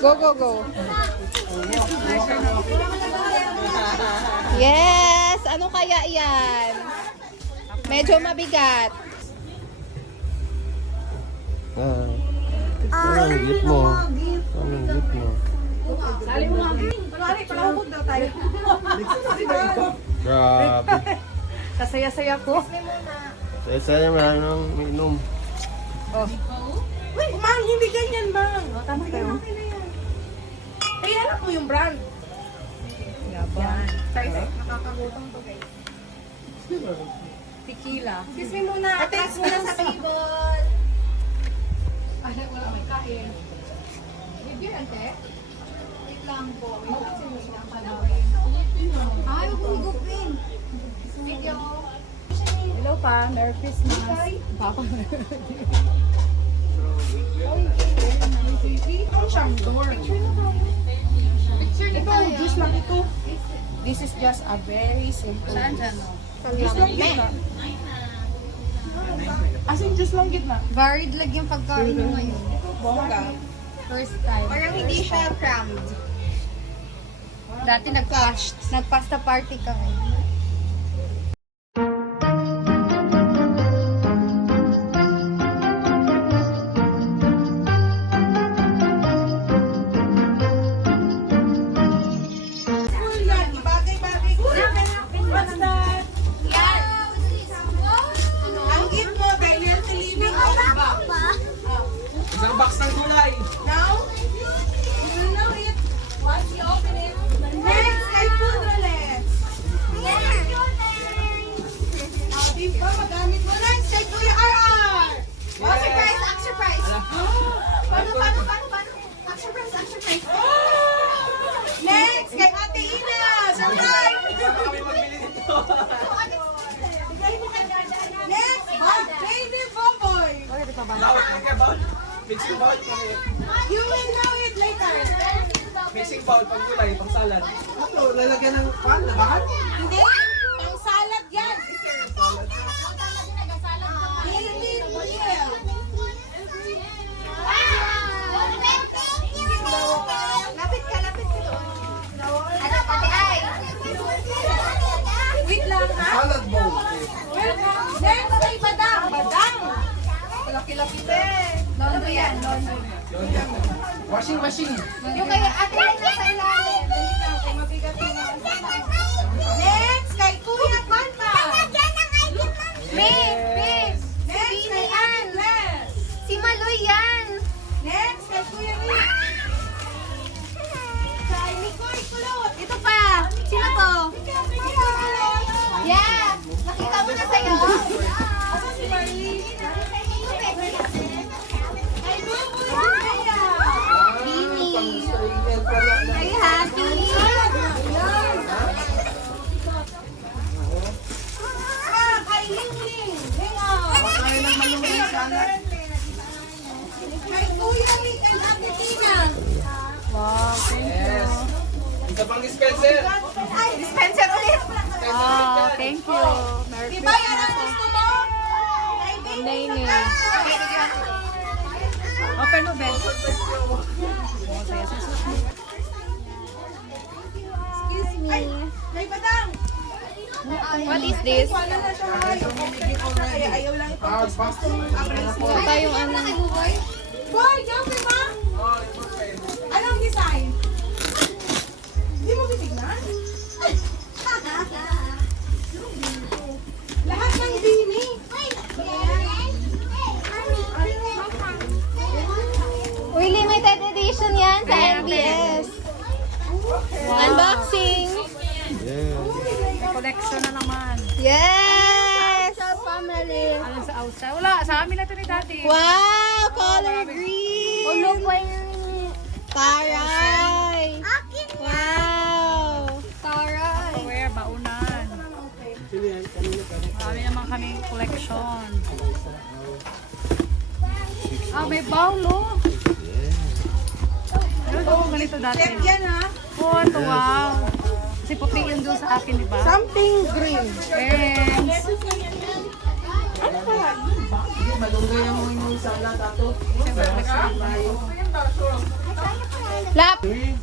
Go, go, go. Yes! Ano kaya yan? Medyo mabigat. Anong gift mo? Anong gift mo? Sali mo nga. Kunwari, palahubog daw tayo. Grabe. Kasaya-saya ko. Saya-saya nga nang minum. Oh. Wait, Mang, hindi ganyan, Mang. Oh, tama kayo. Kaya alam mo yung brand. Yaban. Nakakagutom to, guys. Tequila. Excuse me muna. Attention muna sa table. Ay, wala may kain. May beer, ante? Wait lang po. Bakit sino silang kalawin? Ay, humigupin. Video. Hello pa. Merry Christmas. Papa. Ito siyang door. Ito, juice lang ito. This is just a very simple juice. Juice lang gitna. As in, juice lang gitna. Varied lang yung pagkain nyo ngayon. Bongga. First time. Parang hindi siya crammed. Dati nagpasta party kami. Cool yan. Ibagay-bagay ko. What's that? Ang gift mo, dahil you're living on the box. Isang box ng gulay. Now, you know it. Once you open it, next ay punolet. Di ba magamit mo next kay Kuya RR? Oh, surprise! Extra prize! Paano? Extra prize! Extra prize! Next kay Ate Ina. Surprise! Kami magbili dito. Next, Baby Boboy. Lawak na ka bowl. Mixing bowl kami. You will know it later. Mixing bowl, pang gulay, pang salad. Ano, lalagyan ng pan, lahat? Hindi, pang salad yan. Baby meal. Lapit ka doon. Ano, Ate Ay? Wait lang ha. Salad bowl. Next kay Badang. Badang. Laki-laki pe. Laundry yan, laundry. Washing machine. Yung kay Ate Ay nasa ilalim. Next kay Kuya Panta. Babe! Next kay Ate Bless. Si Maloy yan! Next kay Kuya Rick. Kay Nicole Kulot. Ito pa! Sino to? Yeah! Nakita mo na sa'yo? Ano si Marlene? Kay Bubu Isaiah. Bini! Are you happy? Kay Ling Ling. Kay Kuya Rick and Ate Tina. Yes. Isa pang dispenser. Ay, dispenser ulit. Oh, thank you. Merry Di ba yan ang gusto mo? Kay Baby Nene. Open mo, Ben. Excuse me. Kay Badang. What is this? Wala na siya. Kaya ayaw lang ipag-discuss ng Ito tayong ano. Boy, Joffrey ma? Anong design? Hindi mo titignan? Lahat ng bini. Uy, limited edition yan sa NBS. Unboxing. Yeah. Collection na naman. Yes! Family. Ano sa outside? Wala, sa amin na ito ni Daddy. Wow! Color green! Ulo pa yung... Taray! Wow! Taray! Where? Baunan. Marami naman kami collection. Ah, may bowl, oh. Ano to? Ganito dati. Set yan, ha? Oh, ito, wow. Kasi puti yun doon sa akin, di ba? Something green. And... Ano pala? Hindi, malunggay ang mga salad ato. Siyempre, collection tayo. Lap. Uy,